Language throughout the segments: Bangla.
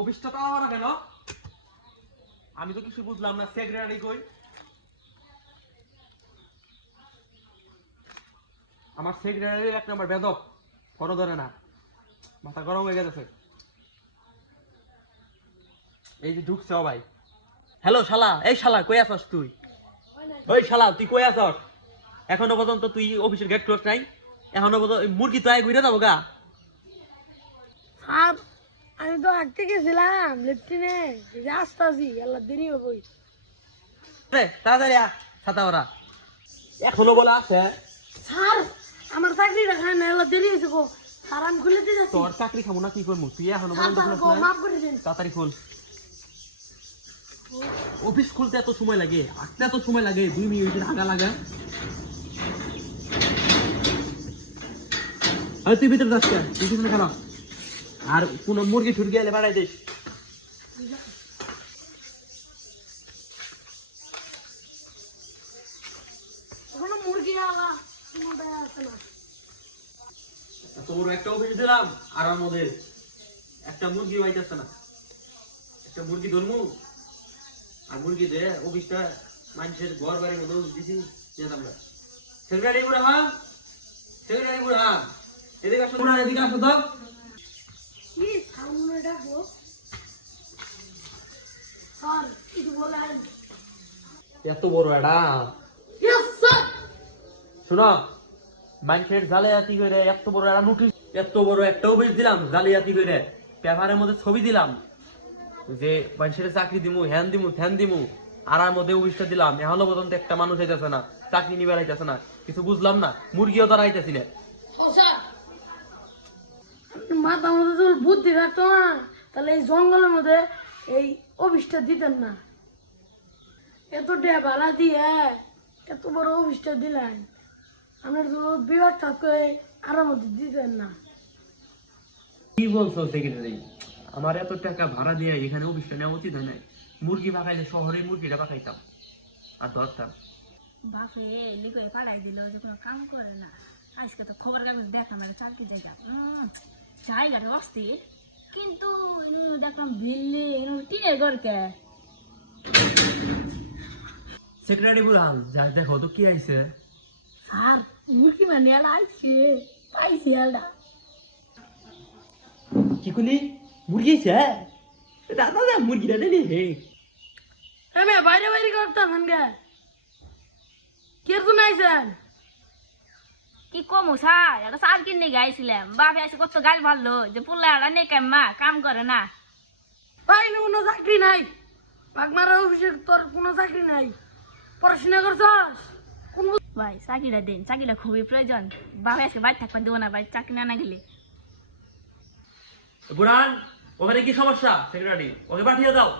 অফিসটা তালা মারা কেন আমি তো কিছু বুঝলাম না সেক্রেটারি কই? আমার সেক্রেটারি এক নম্বর বেদক কোনো ধরে না, মাথা গরম হয়ে গেছে। এই যে ঢুকছে ভাই। হ্যালো শালা, এই শালা, কই আছস তুই? ওই শালা, তুই কই আছস? এখনও পর্যন্ত তুই অফিসের গেট ক্লোজ নাই? এখনও পর্যন্ত মুরগি তো আয় ঘুরে যাব গা আমি তো আঁকতে গেছিলাম লেফটেন্যান্ট রাস্তা আছি আল্লাহ দেরি হবই। রে, তাড়াতাড়ি আ ছাতা ওরা। এখনও বলা আছে? স্যার আমার চাকরি রাখা না আল্লাহ দেরি হয়েছে গো। স্যার আমি খুলে দিয়ে যাচ্ছি। তোর চাকরি খাব না কি করব? তুই এখনও? মাফ করে দিন। তাড়াতাড়ি খোল। অফিস খুলতে এত সময় লাগে আসতে এত সময় লাগে দুই মিনিটের আগা লাগে। আরে তুই ভিতরে যাচ্ছে তুই পিছনে কেন আর কোনো মুরগি ঠুরগি এলে বাড়াই দিস। এখনও মুরগি আগা কোনো দেখা যাচ্ছে না। তোর একটা অফিস দিলাম আর আমার একটা মুরগি পাইতেছে না। একটা মুরগি ধরমু আর মুরগি দে অফিসটা মানুষের ঘর বাড়ির মধ্যে দিছি যেতাম না সেক্রেটারি বুড়াহাম সেক্রেটারি বুড়াহাম এদিকে আসো এদিকে আসো তো। কি স্যার ডাকবো স্যার কিছু বলেন। এত বড় এটা শোনো মানুষের জালিয়াতি করে এত বড় একটা নোটিশ এত বড় একটা অফিস দিলাম জালিয়াতি করে। পেপারের মধ্যে ছবি দিলাম যে মানুষের চাকরি দিমু হ্যান দিমু ফ্যান দিমু। আর আর মধ্যে অফিসটা দিলাম এখনও পর্যন্ত একটা মানুষ আইতেছে না চাকরি নিবে আইতেছে না। কিছু বুঝলাম না মুরগিও তারা আইতেছি না। মাথা মধ্যে যদি বুদ্ধি থাকতো না তাহলে এই জঙ্গলের মধ্যে এই অফিসটা দিতেন না। এত ডে ভাড়া দিয়ে এত বড় অফিসটা দিলেন। আপনার তো বিভাগ থাকতে আর মধ্যে দিতেন না। কি বলছো সেক্রেটারি আমার এত টাকা ভাড়া দিয়ে এখানে অফিসটা নেওয়া উচিত হয় নাই? মুরগি পাকাইলে শহরে মুরগিটা পাকাইতাম। আর ধরতাম। বাপে লিখে পাড়াই দিল যে কোনো কাম করে না। আজকে তো খবর কাগজ দেখলাম একটা চাকরি জায়গা। জায়গাটা অস্থির কিন্তু দেখলাম বিল্লে টিনের ঘরকে সেক্রেটারি বুড়ান যাই দেখো তো কি আইছে? স্যার মুখি মানে আইছে পাইছি এলা কি করলি মুরগি আইছে দাদা দা মুরগিটা নেই হে। আমি বাইরে বাইরে করতাম হেনকে কে তুমি আইছেন? কি কমু স্যার? একটা চাল কিনে গাইছিলাম বাপে এসে কত গাল ভালো যে পুল্লা নেই কাম্মা কাম করে না। পাইনি কোনো চাকরি নাই। বাগমারা অফিসে তোর কোনো চাকরি নাই। পড়াশোনা করছস? ভাই চাকরিটা দেন। চাকরিটা খুবই প্রয়োজন। বাপে আজকে বাইরে থাকবার দেবো না ভাই চাকরি না না গেলে। বুড়ান ওখানে কি সমস্যা? সেক্রেটারি ওকে পাঠিয়ে দাও।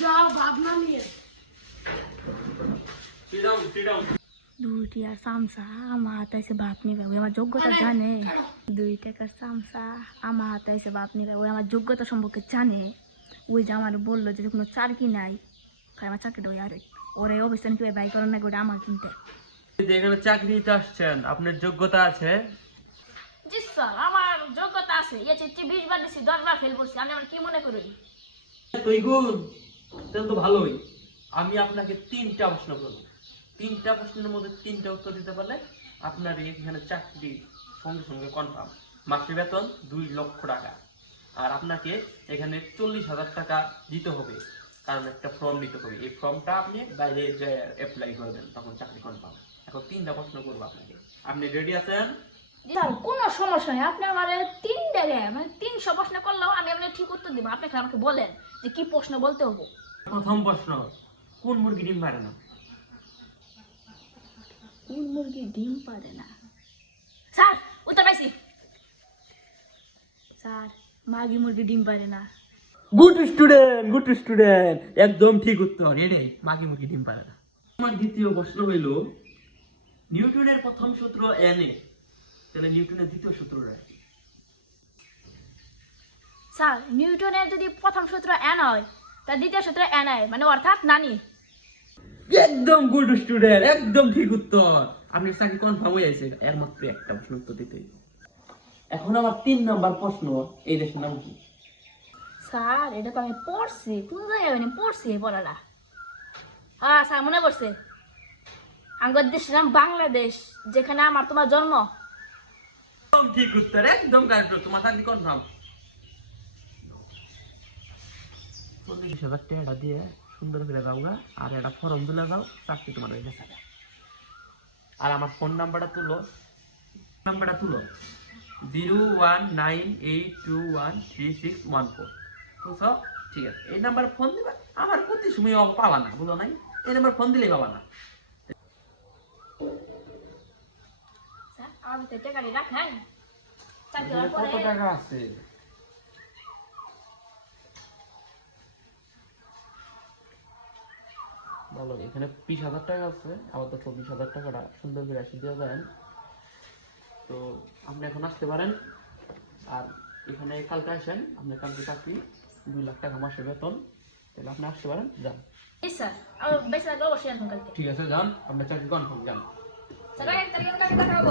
যাও ভাবনা নিয়ে। দুইটি আর চামচা আমার হাতে বাপ নিবে ওই আমার যোগ্যতা জানে। দুই টাকার চামচা আমার হাতে বাপ নিবে ওই আমার যোগ্যতা সম্পর্কে জানে। ওই যে আমার বলল যে কোনো চাকরি নাই তাই আমার চাকরিটা ওই আরে ওরে অবস্থান কীভাবে বাই করেন না ওটা আমার কিনতে। এখানে চাকরিতে আসছেন আপনার যোগ্যতা আছে? জি স্যার আমার যোগ্যতা আছে। ইয়ে চিঠি বিশ বার দিচ্ছি দশ বার ফেল করছি আমি আমার কি মনে করি? তুই গুণ তাহলে তো ভালোই। আমি আপনাকে তিনটা প্রশ্ন করব। তিনটা প্রশ্নের মধ্যে তিনটা উত্তর দিতে পারলে আপনার এখানে চাকরি সঙ্গে সঙ্গে কনফার্ম মাসের বেতন দুই লক্ষ টাকা। আর আপনাকে এখানে চল্লিশ হাজার টাকা দিতে হবে। কারণ একটা ফর্ম নিতে হবে। এই ফর্মটা আপনি বাইরে যে অ্যাপ্লাই করবেন তখন চাকরি কনফার্ম এখন তিনটা প্রশ্ন করব আপনাকে। আপনি রেডি আছেন? কোনো সমস্যা নেই। আপনি আমার তিন ডেলে মানে তিনশো প্রশ্ন করলেও আমি আপনাকে ঠিক উত্তর দিব। আপনি আমাকে বলেন যে কি প্রশ্ন বলতে হব। প্রথম প্রশ্ন কোন মুরগি ডিম পারে না? কোন মুরগি ডিম পারে না। স্যার উত্তর পাইছি। স্যার মাগি মুরগি ডিম পারে না। গুড স্টুডেন্ট গুড স্টুডেন্ট একদম ঠিক উত্তর এটাই মাকে মুখে ডিম পারে না। আমার দ্বিতীয় প্রশ্ন হইল নিউটনের প্রথম সূত্র এন এ তাহলে নিউটনের দ্বিতীয় সূত্রটা কি? স্যার নিউটনের যদি প্রথম সূত্র এন হয় তার দ্বিতীয় সূত্র এন হয় মানে অর্থাৎ নানি। একদম গুড স্টুডেন্ট একদম ঠিক উত্তর। আপনি চাকরি কনফার্ম হয়ে আছে এর মাত্র একটা প্রশ্ন উত্তর দিতে এখন আমার তিন নাম্বার প্রশ্ন এই দেশের নাম কি? স্যার এটা তো আমি পড়ছি। কোন জায়গায় মানে পড়ছি পড়াটা হ্যাঁ স্যার মনে পড়ছে? আঙ্গর দেশের নাম বাংলাদেশ যেখানে আমার তোমার জন্ম। একদম ঠিক উত্তর একদম কারেক্ট তোমার চাকরি কনফার্ম চল্লিশ হাজার টাকা দিয়ে সুন্দর করে যাও গা আর একটা ফর্ম দিলে যাও চাকরি তোমার হয়ে গেছে আর আমার ফোন নাম্বারটা তুলো। নাম্বারটা তুলো। Zero one nine eight two one three six one four. বুঝছ? ঠিক আছে। এই নাম্বার ফোন দিবা আমার প্রতি সময় পাবা না বুঝো নাই? এই নাম্বার ফোন দিলেই পাবা না। টাকাটি রাখেন চাকরি হওয়ার কত টাকা আছে? ভালো এখানে বিশ হাজার টাকা আছে আপাতত চব্বিশ হাজার টাকাটা সুন্দর করে আসি দিয়ে দেন। তো আপনি এখন আসতে পারেন আর এখানে কালকে আসেন আপনি কালকে চাকরি দুই লাখ টাকা মাসে বেতন তাহলে আপনি আসতে পারেন যান। ঠিক আছে যান আপনার চাকরি কনফার্ম যান। স্যার এক তারিখে দেখা হব